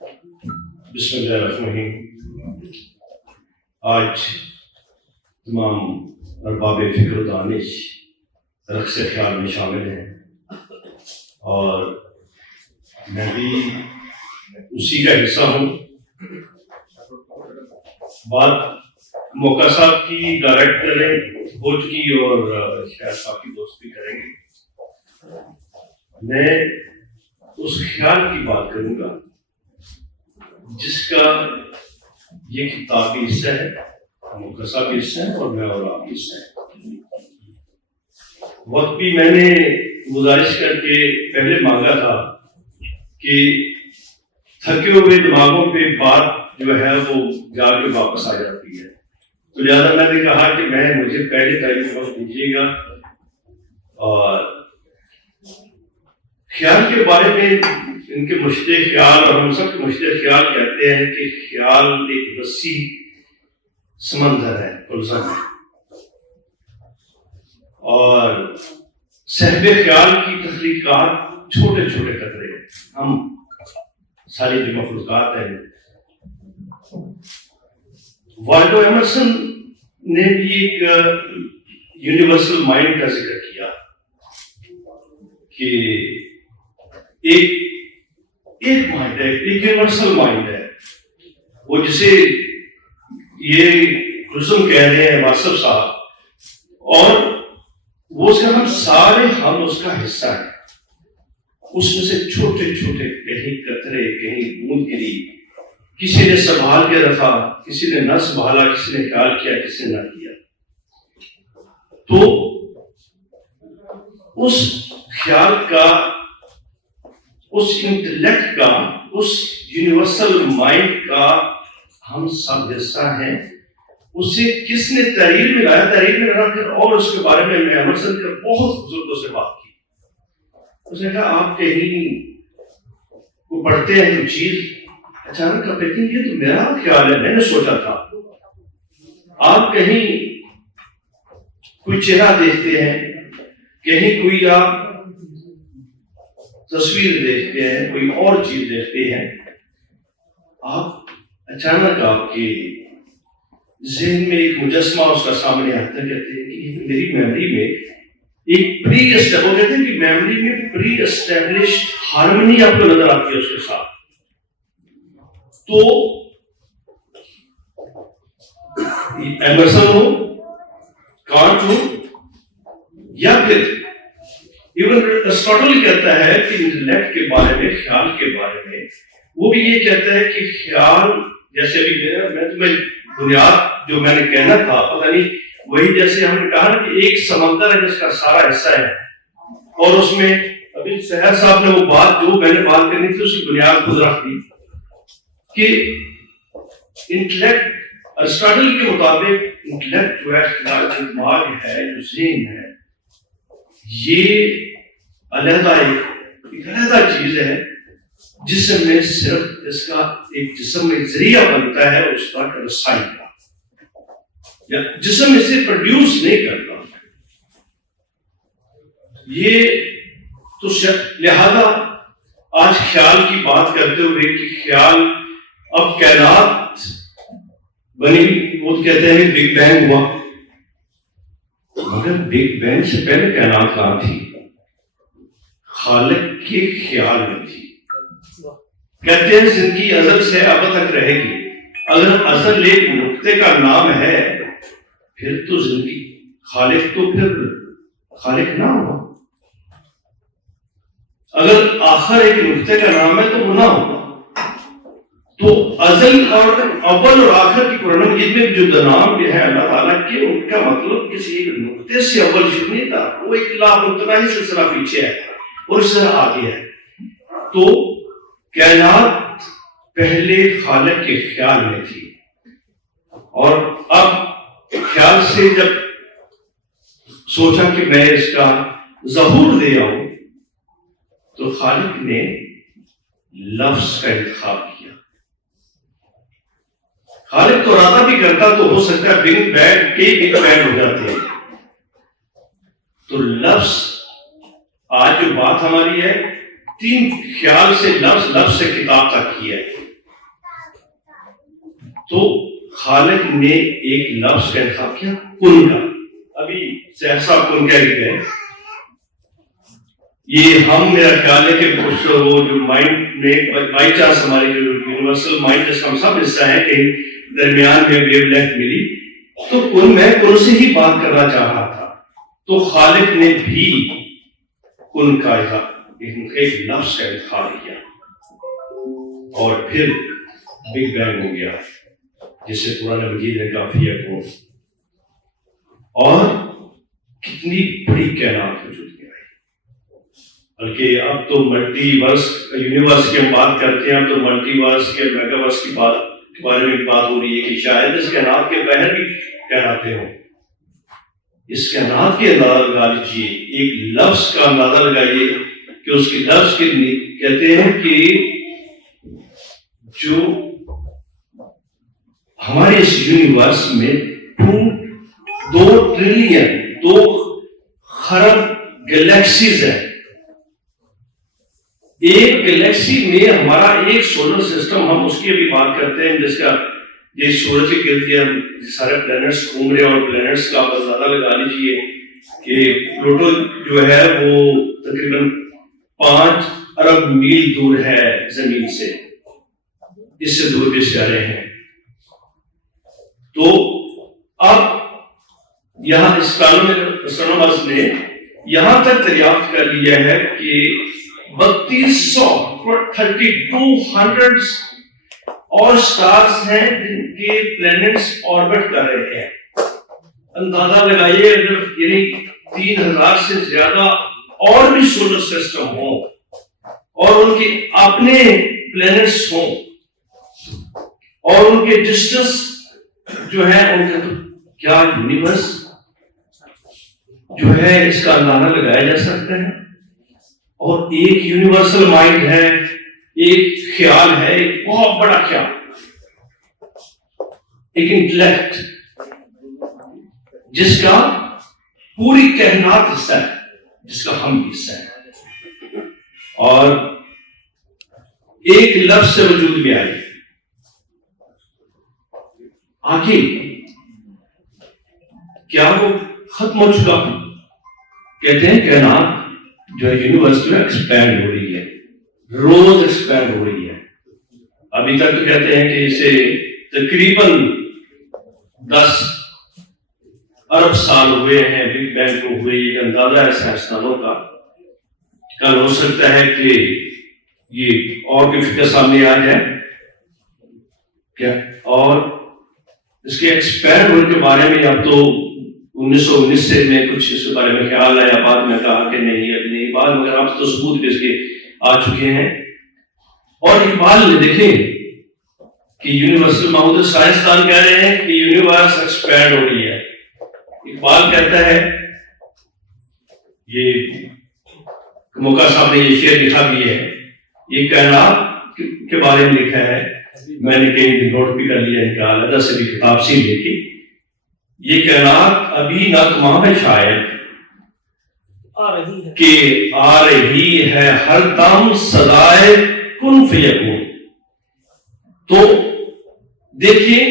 بسم اللہ الرحمن الرحیم. آج تمام ارباب فکر و دانش رقص خیال میں شامل ہیں اور میں بھی اسی کا حصہ ہوں. بات موقع صاحب کی ڈائریکٹ کریں ہو چکی اور شاید صاحب کی دوست بھی کریں گے. میں اس خیال کی بات کروں گا جس کا یہ کتابی حصہ ہے, موقع صاحب بھی حصہ ہے اور میں اور آپ بھی حصہ ہے. وقت بھی میں نے گزارش کر کے پہلے مانگا تھا کہ تھکے ہوئے دماغوں پہ بات جو ہے وہ جا کے واپس آ جاتی ہے, تو لہٰذا میں نے کہا کہ مجھے پہلے تعلیم وقت دیجیے گا. اور خیال کے بارے میں ان کے مشتہ خیال اور ہم سب کے مشتہ خیال کہتے ہیں کہ خیال ایک وسیع سمندر ہے, پلزم ہے, اور صاحب خیال کی تخلیقات چھوٹے چھوٹے قطرے ہیں. ہم ساری جو مخلوقات ہیں, والڈو ایمرسن نے بھی ایک یونیورسل مائنڈ کا ذکر کیا کہ ایک مائنڈ ہے, ایک یونیورسل مائنڈ ہے, وہ جسے یہ رسم کہہ رہے ہیں واصف صاحب, اور وہ اس کا ہم اس کا حصہ ہیں. اس میں سے چھوٹے چھوٹے کہیں قطرے کہیں بوند گری, کسی نے سنبھال کے رکھا, کسی نے نہ سنبھالا, کسی نے خیال کیا, کسی نے نہ کیا. تو اس خیال کا, اس انٹلیکٹ کا, اس یونیورسل مائنڈ کا ہم سب حصہ ہیں. اسے کس نے تحریر میں لایا, تحریر میں لا کر اور اس کے بارے میں ایمرسن نے بہت بزرگوں سے بات کی. اس نے کہا آپ کہیں وہ پڑھتے ہیں کوئی چیز, اچانک آپ کہتے ہیں یہ تو میرا خیال ہے, میں نے سوچا تھا. آپ کہیں کوئی چہرہ دیکھتے ہیں, کہیں کوئی آپ تصویر دیکھتے ہیں, کوئی اور چیز دیکھتے ہیں, آپ اچانک آپ کے ذہن میں ایک مجسمہ اس کا سامنے آتا ہے. کہتے ہیں کہ یہ میری میموری میں ایک وہ کہتے ہیں کہ میموری میں پری اسٹیبلشڈ ہارمنی آپ کو نظر آتی ہے اس کے ساتھ. تو ایمرسن ہو, کانٹ ہو, یا پھر ایون ارسطاٹل کہتا ہے کہ انٹلیکٹ کے بارے میں, خیال کے بارے میں, وہ بھی یہ کہتا ہے کہ خیال جیسے ابھی میں تمہیں بنیاد جو میں نے کہنا تھا پتہ نہیں, وہی جیسے ہم نے کہا کہ ایک سمندر ہے جس کا سارا حصہ ہے, اور اس میں ابھی صاحب صاحب نے وہ بات جو میں نے بات کرنی تھی اس کی بنیاد خود رکھ دی کہ انٹلیکٹ ارسطاٹل کے مطابق انٹلیکٹ جو ہے, خیال جو دماغ ہے, جو ذہن ہے, یہ علیحدہ ایک علیحدہ چیز ہے جسم میں صرف اس کا ایک جسم میں ذریعہ بنتا ہے اس کا رسائی کا, یا جسم اسے پروڈیوس نہیں کرتا. یہ تو لہذا آج خیال کی بات کرتے ہوئے کہ خیال اب کائنات بنی, وہ کہتے ہیں بگ بینگ ہوا, مگر بگ بینگ سے پہلے کائنات کہاں تھی؟ خالق کے خیال میں تھی. کہتے ہیں زندگی ازل سے اب تک رہے گی. اگر ازل ایک نقطے کا نام ہے پھر تو زندگی خالق تو پھر خالق نہ ہوگا. اگر آخر ایک نقطے کا نام ہے تو وہ نہ ہوگا. تو ازل اور اول اور آخر کی قرآن مجید میں جو نام بھی ہے اللہ تعالیٰ کے, ان کا مطلب کسی ایک نقطے سے اول شروع نہیں تھا, وہ ایک لامتناہی سلسلہ پیچھے ہے اور اس طرح آگے ہے. تو کائنات پہلے خالق کے خیال میں تھی, اور اب خیال سے جب سوچا کہ میں اس کا ظہور دے آؤں تو خالق نے لفظ کا انتخاب کیا. خالق تو ارادہ بھی کرتا تو ہو سکتا ہے بگ بینگ کے بگ بینگ ہو جاتے ہیں. تو لفظ, آج جو بات ہماری ہے 3 خیال سے لفظ سے کتاب تک کی ہے. تو خالق نے ایک لفظ کا انتخاب کیا، کن کا. ابھی صاحب کن کہہ کے گئے. یہ ہم میرا خیال ہے کہ وہ جو مائنڈ میں بائی چانس ہماری جو یونیورسل مائنڈ جس کا ہم سب حصہ ہے کہیں درمیان میں ویو لینتھ ملی، تو کن میں کن سے ہی بات کرنا چاہ رہا تھا. تو خالق نے بھی کن کا ایک لفظ کا انتخاب کیا اور پھر بگ بینگ ہو گیا جسے قرآن مجید نے کافی ہے کو. اور کتنی بڑی کائنات وجود میں آئی. بلکہ اب تو ملٹی ورس یونیورس کی ہم بات کرتے ہیں، اب تو ملٹی ورس کے میگا ورس کی بات کے بارے میں بات ہو رہی ہے کہ شاید اس کائنات کے باہر بھی کائناتیں ہوں. اس کائنات کے اندازہ لگا لیجیے، ایک لفظ کا اندازہ لگائیے کہ اس کے لفظ کے کہتے ہیں کہ جو ہمارے اس یونیورس میں 2 ٹریلین 2 خرب گلیکسیز ہیں. ایک گلیکسی میں ہمارا ایک سولر سسٹم، ہم اس کی ابھی بات کرتے ہیں جس کا یہ سورج کے گرد ہم سارے پلینٹس گھوم رہے ہیں، اور پلینٹس کا آپ اندازہ لگا لیجیے کہ پلوٹو جو ہے وہ تقریباً 5 ارب میل دور ہے زمین سے، اس سے دور بھی سیارے ہیں. تو اب یہاں اسٹرانومرز نے یہاں تک دریافت کر لیا ہے کہ 3200 اور سٹارز ہیں جن کے پلینٹس آربٹ کر رہے ہیں. اندازہ لگائیے اگر یعنی 3000 سے زیادہ اور بھی سولر سسٹم ہوں اور ان کے اپنے پلینٹس ہوں اور ان کے ڈسٹنس جو ہے ان کا، تو کیا یونیورس جو ہے اس کا اندازہ لگایا جا سکتا ہے. اور ایک یونیورسل مائنڈ ہے، ایک خیال ہے، ایک بہت بڑا خیال، ایک انٹلیکٹ جس کا پوری کائنات حصہ ہے، جس کا ہم بھی حصہ ہے، اور ایک لفظ سے وجود میں آئی. آگے کیا وہ ختم ہو چکا؟ کہتے ہیں کائنات جو ہے یونیورس جو ہے ایکسپینڈ ہو رہی ہے، روز ایکسپینڈ ہو رہی ہے. ابھی تک تو کہتے ہیں کہ اسے تقریباً 10 ارب سال ہوئے ہیں بگ بینگ کو ہوئے. یہ اندازہ ہے سائنسدانوں کا. کل ہو سکتا ہے کہ یہ اور بھی فکر سامنے آ جائے کیا. اور اس کے ایکسپینڈ ہونے کے بارے میں اب تو 1919 سے میں کچھ اس کے بارے میں خیال آیا، بعد میں کہا کہ نہیں ابھی نہیں، بعد مگر آپ تو ثبوت بھی اس کے آ چکے ہیں. اور اقبال نے دیکھیں کہ یونیورسل محمود سائنسدان کہہ رہے ہیں کہ یونیورس ایکسپینڈ ہو رہی ہے. اقبال کہتا ہے، یہ کموکا صاحب نے یہ شعر لکھا بھی ہے، یہ کائنات کے بارے میں لکھا ہے، میں نے کہیں نوٹ بھی کر لیا نکال ادھر سے بھی کتاب سے لے کے. یہ کائنات ابھی نہ تمام ہے شاید کہ آ رہی ہے ہر دم سدائے کن فیکون. تو دیکھیے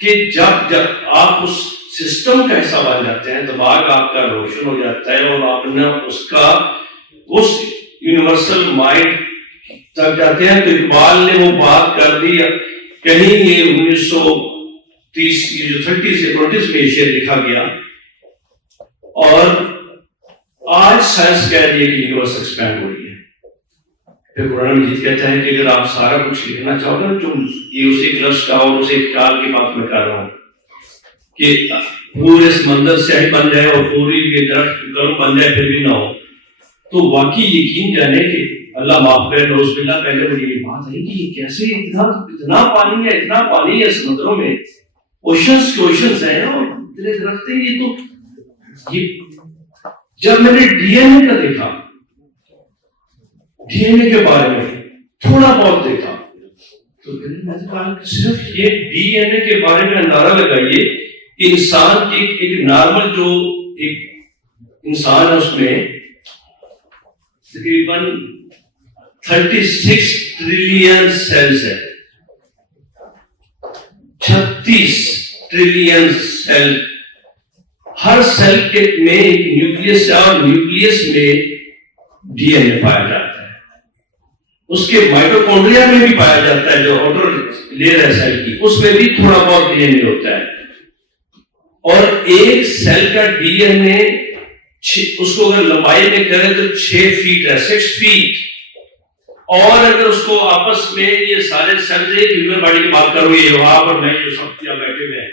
کہ جب آپ اس سسٹم کا حصہ بن جاتے ہیں، دماغ آپ کا روشن ہو جاتا ہے اور آپ نے اس یونیورسل مائنڈ تک جاتے ہیں. تو اقبال نے وہ بات کر دی، کہیں یہ 1930 جو 30 سے 40 میں شعر لکھا گیا، اور آج سائنس کہہ رہی ہے کہ یونیورس ایکسپینڈ ہو رہی ہے. پھر قرآن مجید کہتا ہے کہ اگر آپ سارا کچھ لکھنا چاہو گے، جو یہ اسے ایک لفظ کا اور اسے ایک خیال کی بات میں کر رہا ہوں کہ پورے سمندر سیاہی بن جائے اور پوری یہ درخت گرم بن جائے پھر بھی نہ ہو، تو واقعی یقین جانے کہ اللہ معاف کرے نوز باللہ، پہلے مجھے یہ بات ہے کہ یہ کیسے اتنا پانی ہے سمندروں میں، اوشنز کے اوشنز ہیں اور اتنے درخت ہیں. یہ جب میں نے ڈی این اے کا دیکھا، ڈی این اے کے بارے میں تھوڑا بہت دیکھا، تو میں نے کہا کہ صرف یہ ڈی این اے کے بارے میں اندازہ لگائیے کہ انسان کی ایک نارمل جو ایک انسان ہے اس میں تقریباً 36 ٹریلین سیلز ہے. 36 ٹریلین سیل، ہر سیل کے میں ایک نیوکلیس ہے اور نیوکلیس میں ڈی این اے پایا جاتا ہے، اس کے مائٹوکونڈریا میں بھی پایا جاتا ہے جو آؤٹر لیئر ہے سیل کی، اس میں بھی تھوڑا بہت ڈی این اے ہوتا ہے، اور ایک سیل کا ڈی این اے اس کو اگر لمبائی میں کرے تو 6 فیٹ ہے، 6 فیٹ، اور اگر اس کو آپس میں یہ سارے سیلز ایک ہیومن باڈی کی بات کرو، یہ وہاں پر میں جو سب یہاں بیٹھے ہوئے ہیں،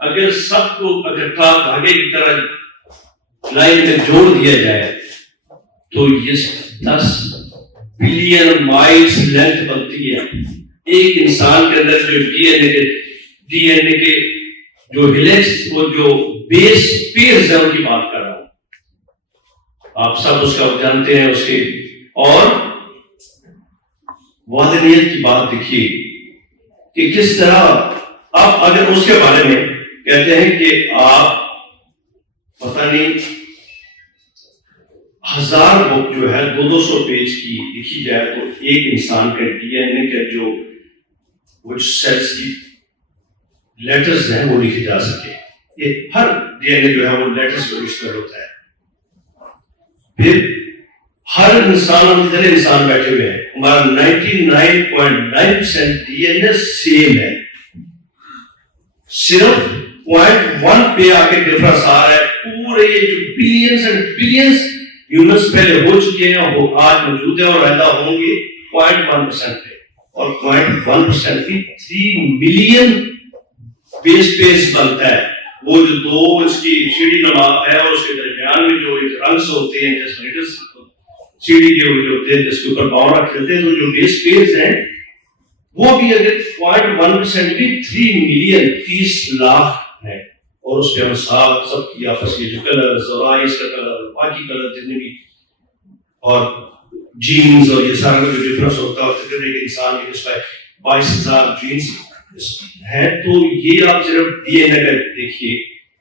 اگر سب کو اکٹھا دھاگے کی طرح لائن میں جوڑ دیا جائے تو یہ 10 بلین مائلز لینتھ بنتی ہے۔ ایک انسان کے اندر جو ڈی این اے کے جو ہیلکس، وہ جو بیس پیئرز ہیں ان کی بات کر رہا ہوں، آپ سب اس کا جانتے ہیں اس کے، اور وحدانیت کی بات دیکھیے کہ کس طرح اب اگر اس کے بارے میں کہتے ہیں کہ آپ پتہ نہیں 1000 بک جو ہے 200 پیج کی لکھی جائے تو ایک انسان کا ڈی این اے کا جو کچھ سیلز کی لیٹرز ہیں وہ لکھے جا سکے، یہ ہر ڈی این اے جو ہے وہ لیٹرز پر مشتمل ہوتا ہے۔ پھر ہر انسان، ہم جتنے انسان بیٹھے ہوئے ہیں، ہمارا 99.9% ڈی این اے سیم ہے، صرف 0.1 پہ آ کے ڈفرنس آ رہا ہے۔ پورے یہ جو بلینز اینڈ بلینز ہیومنس پہلے ہو چکے ہیں وہ آج موجود ہیں اور پیدا ہوں گے 0.1% پہ، اور 0.1% بھی 3 ملین بیس پیس بنتا ہے۔ وہ جو دو اس کی سیڑھی نما ہے اور اس کے درمیان میں جو رنگس ہوتے ہیں جیسے سیڑھی کے جو ہوتے ہیں جس کے اوپر پاؤں رکھ دیتے ہیں، تو جو بیس پیس ہیں وہ بھی اگر 0.1% بھی 3 ملین 30 لاکھ ہے، اور اس کے مساحت سب کی آپس کے جو کلر، زرائس کا کلر، باقی کلر جتنے بھی، اور جینز اور یہ سارا جو ڈفرنس ہوتا ہے، تقریباً ایک انسان کے اس پر 22,000 جینز ہے۔ تو یہ آپ صرف ڈی این اے کا دیکھیے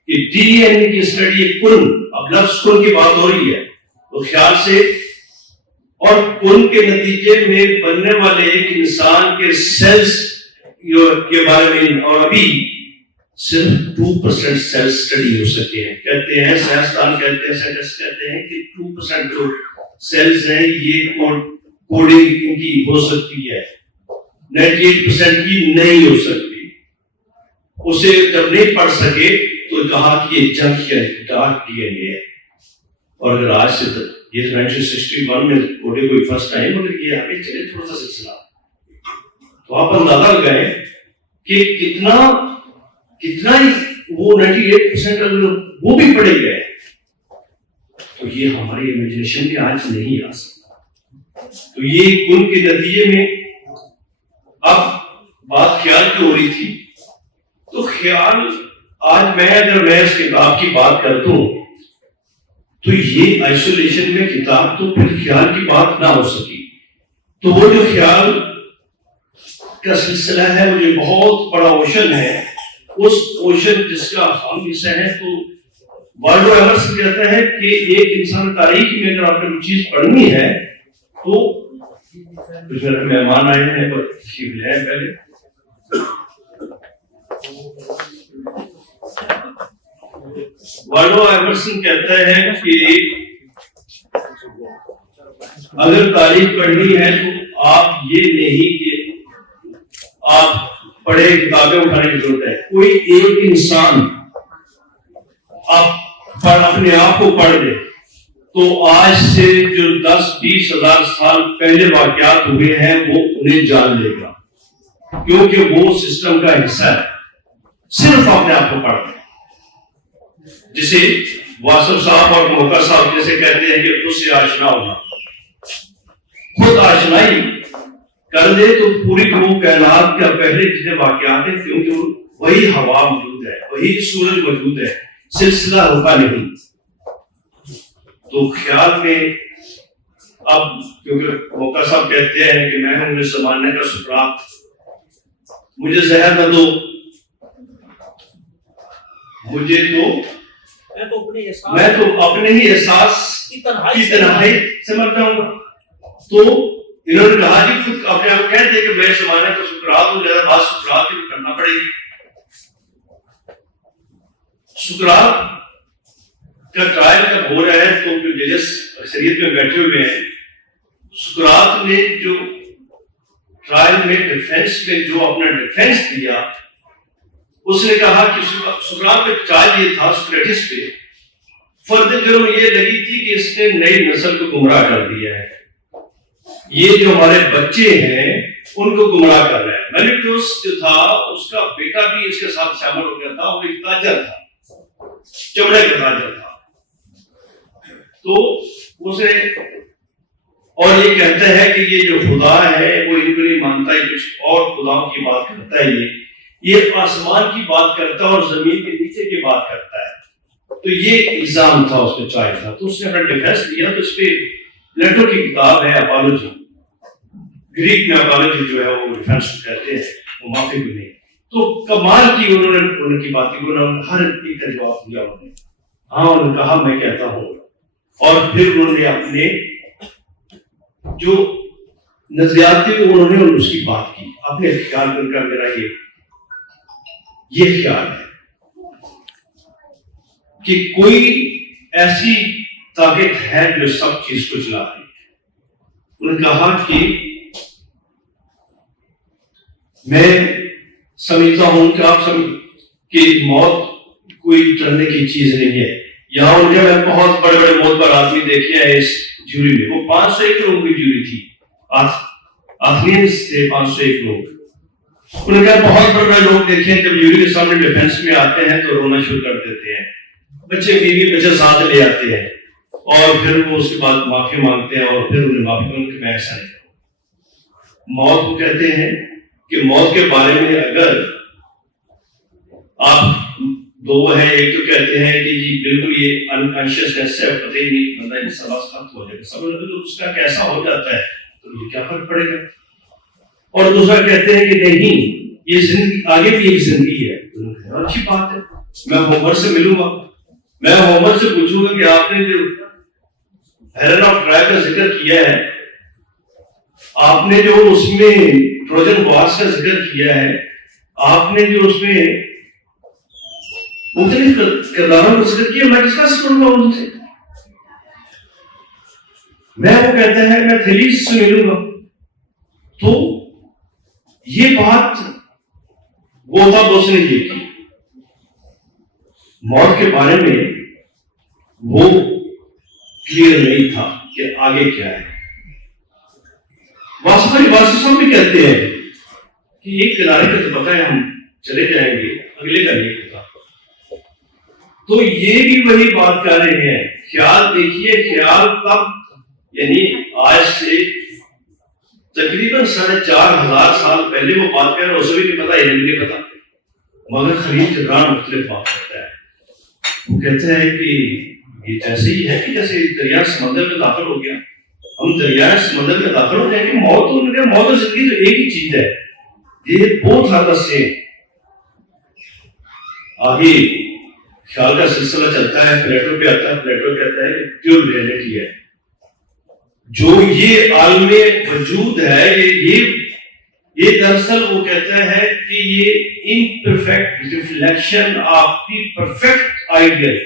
کہ ڈی این اے کی اسٹڈی کن، اب لفظ کن کی بات ہو رہی ہے تو خیال سے، اور کن کے نتیجے میں بننے والے ایک انسان کے سیلز کے بارے میں، اور ابھی صرف 2% سیل اسٹڈی ہو سکے ہیں، کہتے ہیں سائنسدان کہتے ہیں، سائنٹسٹ کہتے ہیں کہ 2% جو سیلز ہیں یہ کوڈنگ ان کی ہو سکتی ہے، 98% کی نہیں ہو سکتی۔ اسے جب نہیں پڑھ سکے تو کہا کہ یہ جنک ہے، ڈارک ڈی این اے ہے، اور اگر آج سے یہ 1961 میں کوڈے کوئی فرسٹ ٹائم، مگر یہ آگے چلے تھوڑا سا سلسلہ، تو آپ اندازہ لگائیں کہ کتنا ہی وہ 98% وہ بھی پڑے گئے، تو یہ ہماری امیجنیشن میں آج نہیں آ سکتا۔ تو یہ ان کے نتیجے میں اب بات خیال کی ہو رہی تھی، تو خیال آج اگر میں اس کتاب کی بات کرتا ہوں تو یہ آئسولیشن میں کتاب تو پھر خیال کی بات نہ ہو سکی، تو وہ جو خیال کا سلسلہ ہے وہ جو بہت بڑا اوشن ہے، اس اوشن جس کا ہم حصہ ہے، تو والڈو ایمرسن کہتا ہے کہ ایک انسان تاریخ میں اگر آپ نے کوئی چیز پڑھنی ہے تو کچھ میرے مہمان آئے ہیں پر تشریف لے پہلے، والڈو ایمرسن کہتا ہے کہ اگر تاریخ پڑھنی ہے تو آپ یہ نہیں کہ آپ پڑھے کتابیں اٹھانے کی ضرورت ہے، کوئی ایک انسان آپ اپنے آپ کو پڑھ لے تو آج سے جو 10-20 ہزار سال پہلے واقعات ہوئے ہیں وہ انہیں جان لے گا، کیونکہ وہ سسٹم کا حصہ ہے، صرف اپنے آپ کو پڑھ لے۔ جسے واصف صاحب اور کموکا صاحب جیسے کہتے ہیں کہ خود سے آشنا ہونا، خود آشنائی کر دے تو پوری وہ کائنات کا پہلے جتنے واقعات ہیں، کیونکہ وہی ہوا موجود ہے، وہی سورج موجود ہے، سلسلہ رکا نہیں۔ تو خیال میں اب کیونکہ موقع صاحب کہتے ہیں کہ میں ہوں اس زمانے کا سکرات، مجھے زہر نہ دو، مجھے تو میں تو اپنے ہی احساس کی تنہائی سے مر جاؤں گا۔ تو انہوں نے کہا جی خود اپنے آپ کہتے ہیں کہ میں زمانے کا سکرات ہوں، زیادہ بات سکرات کی کرنا پڑے گی، سقراط کا ٹرائل جب ہو رہا ہے تو جو ججز اکثریت میں بیٹھے ہوئے ہیں، سقراط نے جو ٹرائل میں ڈیفینس میں جو اپنا ڈیفینس دیا، اس نے کہا کہ سقراط کا ٹرائل یہ تھا سقراطس پہ، فرد جرم یہ لگی تھی کہ اس نے نئی نسل کو گمراہ کر دیا ہے، یہ جو ہمارے بچے ہیں ان کو گمراہ کر رہا ہے۔ میلیٹوس جو تھا اس کا بیٹا بھی اس کے ساتھ شامل ہو گیا تھا، وہ ایک تاجر تھا، چمڑے کا تاجر تھا، تو اسے اور یہ کہتا ہے کہ یہ جو خدا ہے وہ ان کو نہیں مانتا، یہ کچھ اور خداؤں کی بات کرتا ہے، یہ آسمان کی بات کرتا ہے اور زمین کے نیچے کی بات کرتا ہے، تو یہ الزام تھا اس پہ چاہیے تھا، تو اس نے اپنا ڈیفینس دیا۔ تو اس پہ پلیٹو کی کتاب ہے اپالوجی، گریک میں اپالوجی جو ہے وہ ڈیفینس کہتے ہیں، وہ معافی بھی نہیں، تو کمال کی انہوں نے ان کی بات کی، انہوں نے ہر ایک کا جواب دیا، انہوں نے ہاں انہوں نے کہا میں کہتا ہوں، اور پھر انہوں نے اپنے جو نظریات تھے انہوں نے اس کی بات کی، اپنے خیال کر کر میرا یہ خیال ہے کہ کوئی ایسی طاقت ہے جو سب چیز کو چلا رہی ہے۔ انہوں نے کہا کہ میں سمجھتا ہوں کہ آپ سب کہ موت کوئی ڈرنے کی چیز نہیں ہے۔ یہاں ان کے میں بہت بڑے بڑے موت پر آدمی دیکھے ہیں اس جوری میں، وہ 501 لوگوں کی جوری تھی، آتھینز تھے 501 لوگ۔ انہوں نے کہا بہت بڑے بڑے لوگ دیکھے ہیں، جب جوری کے سامنے ڈیفینس میں آتے ہیں تو رونا شروع کر دیتے ہیں، بچے بیوی بچے ساتھ لے آتے ہیں، اور پھر وہ اس کے بعد معافی مانگتے ہیں، اور پھر انہیں معافی مانگتے کہ میں ایسا نہیں کروں۔ موت کو کہتے ہیں کہ موت کے بارے میں اگر آپ دو ہیں، ایک تو کہتے ہیں کہ جی بالکل یہ انکانشیسنیس ہے، پتہ ہی نہیں بندہ اس سواس ختم ہو جائے گا، سمجھ لو اس کا کیسا ہو جاتا ہے تو یہ کیا فرق پڑے گا۔ اور دوسرا کہتے ہیں کہ نہیں یہ زندگی آگے بھی ایک زندگی ہے، اچھی بات ہے، میں ہومر سے ملوں گا، میں ہومر سے پوچھوں گا کہ آپ نے جو ہیرن آف ٹرائی کا ذکر کیا ہے، آپ نے جو اس میں ٹروجن ہارس کا ذکر کیا ہے، آپ نے جو اس میں مختلف کرداروں کو ذکر کیا، میں ڈسکس کروں گا ان سے، میں وہ کہتا ہے میں تھیلیس سے ملوں گا۔ تو یہ بات وہ تھا دوست نے یہ کی، موت کے بارے میں وہ کلیئر نہیں تھا کہ آگے کیا ہے۔ واسطہ بھی کہتے ہیں کہ ایک کنارے کا تو پتہ ہے ہم چلے جائیں گے، اگلے کا نہیں پتا، تو یہ بھی وہی بات کر رہے ہیں۔ خیال دیکھیے، خیال تب یعنی آج سے تقریباً 4,500 سال پہلے وہ بات کر رہے ہیں، اسے بھی نہیں پتا، انہیں بھی نہیں پتا، مگر خلیج جبران مختلف بات کرتا ہے۔ وہ کہتے ہیں کہ یہ ایسے ہی ہے کہ جیسے دریا سمندر میں داخل ہو گیا، ہم دریا سمندر میں داخل ہو جائیں گے، موت اور زندگی تو ایک ہی چیز ہے، یہ بہت زیادہ سے آگے خیال کا سلسلہ چلتا ہے، پلیٹو پہ آتا ہے، پلیٹو کہتا ہے کہ پیور ریئلٹی ہے، جو یہ عالم وجود ہے، یہ دراصل وہ کہتا ہے کہ یہ imperfect reflection of the perfect ideal,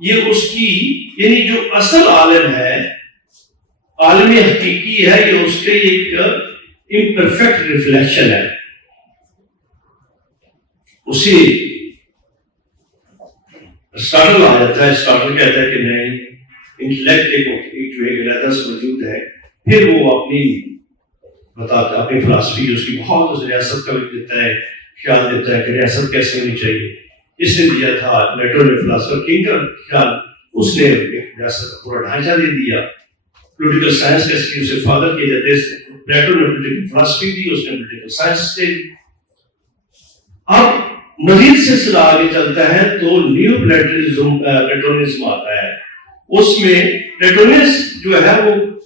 یہ اس کی یعنی جو اصل عالم ہے، عالم حقیقی ہے، یہ اس کے ایک امپرفیکٹ ریفلیکشن ہے۔ اسی اسٹارٹل آ جاتا ہے، اسٹارٹل کہتا ہے کہ نہیں، انٹلیکٹ ایک جو ایک علیحدہ سے وجود ہے، پھر وہ اپنی بتاتا ہے اپنی فلسفی جو اس کی بہت ریاست کا بھی دیتا ہے، خیال دیتا ہے کہ ریاست کیسے ہونی چاہیے، اس نے دیا تھا پلیٹو نے فلسفر کنگ کا خیال، اس نے ریاست کا پورا ڈھانچہ دے دیا، پولیٹیکل سائنس کیسے اسے فادر کیا جاتے ہیں، پلیٹو نے پولیٹیکل فلسفی دی، اس نے پولیٹیکل سائنس دے۔ اب مزید سلسلہ آگے چلتا ہے تو نیو پلیٹونزم آتا ہے، اس میں پلیٹونس جو ہے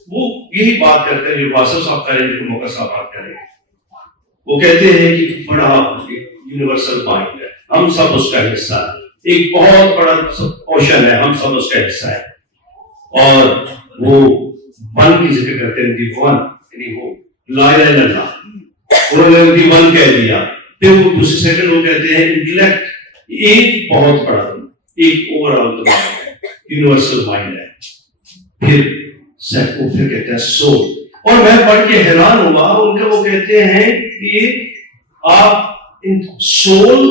وہ یہی بات کرتے ہیں جو واسف صاحب کہہ رہے ہیں، جو کموکا صاحب بات کر رہے ہیں، وہ کہتے ہیں کہ بڑا یونیورسل مائنڈ ہے، ہم سب اس کا حصہ ہے، ایک بہت بڑا اوشن ہے، ہم سب اس کا حصہ ہے، اور وہ ون کی ذکر کرتے ہیں، دی ون یعنی وہ لا الہ الا اللہ، انہوں نے دی ون کہہ دیا، پھر وہ دوسرے سیکنڈ وہ کہتے ہیں انٹلیکٹ ایک بہت بڑا ایک اوور آل دماغ ہے, یونیورسل مائنڈ ہے. پھر کہتے ہیں سول. اور میں پڑھ کے حیران ہوا ان کا, وہ کہتے ہیں کہ آپ سول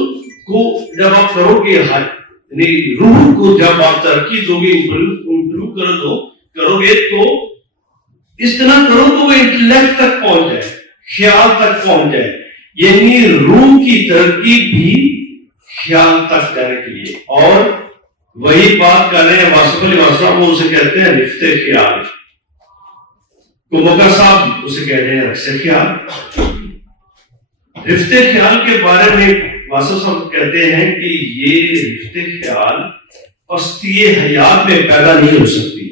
کو جب آپ کرو گے, یعنی روح کو جب آپ ترقی دو گے, امپروو کرو گے, تو اس طرح کرو تو وہ انٹلیکٹ تک پہنچ جائے, خیال تک پہنچ جائے. یعنی روح کی ترقی بھی خیال تک جانے کے لیے. اور وہی بات کر رہے ہیں واصف علی واسطہ, وہ اسے کہتے ہیں رفت خیال. کموکا صاحب اسے کہہ رہے ہیں رقص خیال. رفت خیال کے بارے میں واصف صاحب کہتے ہیں کہ یہ رفت خیال پستی حیات میں پیدا نہیں ہو سکتی.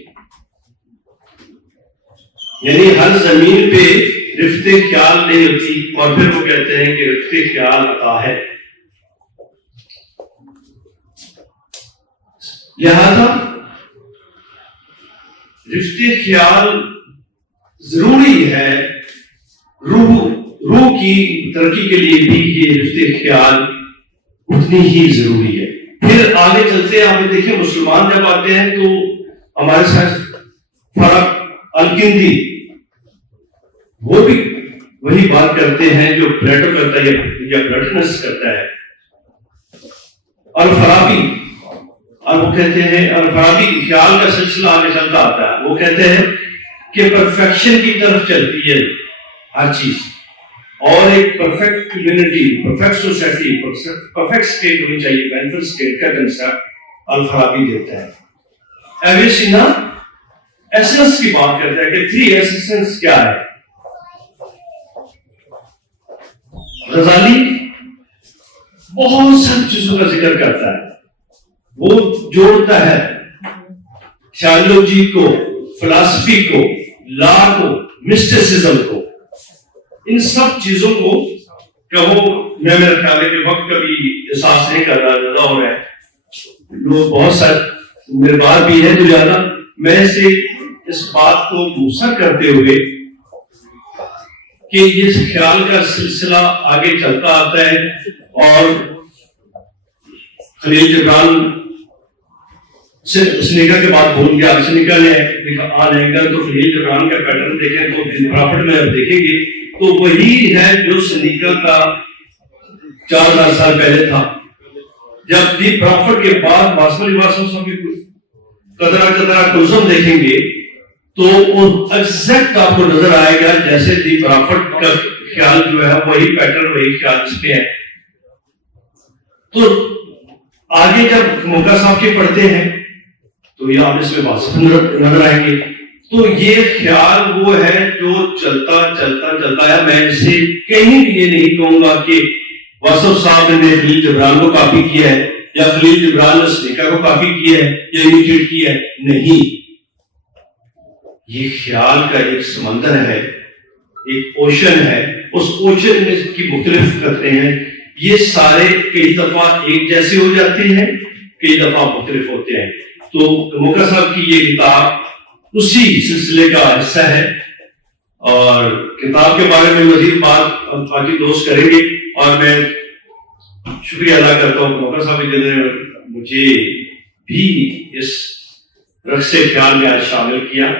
یعنی ہر زمین پہ رفت خیال نہیں ہوتی. اور پھر وہ کہتے ہیں کہ رفت خیال عطا ہے. لہذا رفت خیال ضروری ہے. روح کی ترقی کے لیے بھی یہ رفت خیال اتنی ہی ضروری ہے. پھر آگے چلتے ہیں, آپ دیکھیں مسلمان جب آتے ہیں تو ہمارے ساتھ فرق الکندی, وہ بھی وہی بات کرتے ہیں جو پلیٹو کرتا ہے یا پلیٹنس کرتا ہے. الفارابی, اور وہ کہتے ہیں, الفارابی خیال کا سلسلہ آگے چلتا آتا ہے. وہ کہتے ہیں کہ پرفیکشن کی طرف چلتی ہے ہر چیز, اور ایک perfect community, perfect society, perfect state ہونی چاہیے. وینفل اسٹیٹ کا کنسپٹ الفارابی دیتا ہے. ایویسینا ایسنس کی بات کرتا ہے کہ 3 ایسنس کیا ہے. غزالی بہت ساری چیزوں کا ذکر کرتا ہے. وہ جوڑتا ہے تھیالوجی کو, فلسفی کو, لا کو, مسٹسزم کو. ان سب چیزوں کو کہ وہ میں میرے خیال ہے کہ وقت کبھی احساس نہیں کر رہا, زیادہ ہو رہا ہے, لوگ بہت سارے میرے بات بھی ہے تو زیادہ میں سے اس بات کو موسر کرتے ہوئے کہ یہ خیال کا سلسلہ آگے چلتا آتا ہے. اور خلیل جبران سنیکا کے بعد بھول گیا, سنیکا نے آنے گا تو خلیل جبران کا پیٹرن دیکھیں تو پرافٹ میں اب دیکھیں گے تو وہی ہے جو سنیکا کا 4000 سال پہلے تھا. جب دی پرافٹ کے بعد باسملی واسم کی قدرہ ٹوزم دیکھیں گے تو ایگزیکٹ آپ کو نظر آئے گا جیسے دی پرافٹ کا خیال جو ہے وہی پیٹرن, وہی خیال اس پہ ہے. تو آگے جب موقع صاحب کے پڑھتے ہیں تو یہ آپ اس میں واضح نظر آئیں گے. تو یہ خیال وہ ہے جو چلتا چلتا چلتا ہے. میں اسے کہیں بھی یہ نہیں کہوں گا کہ واصف صاحب نے خلیل جبران کو کاپی کیا ہے یا خلیل جبران نے سنیکا کو کاپی کیا ہے یا امیٹیٹ کیا ہے. نہیں, یہ خیال کا ایک سمندر ہے, ایک اوشن ہے. اس اوشن میں کی مختلف قطرے ہیں. یہ سارے کئی دفعہ ایک جیسے ہو جاتے ہیں, کئی دفعہ مختلف ہوتے ہیں. تو موقع صاحب کی یہ کتاب اسی سلسلے کا حصہ ہے. اور کتاب کے بارے میں مزید بات باقی دوست کریں گے. اور میں شکریہ ادا کرتا ہوں موقع صاحب جنہوں نے مجھے بھی اس رقص خیال میں آج شامل کیا.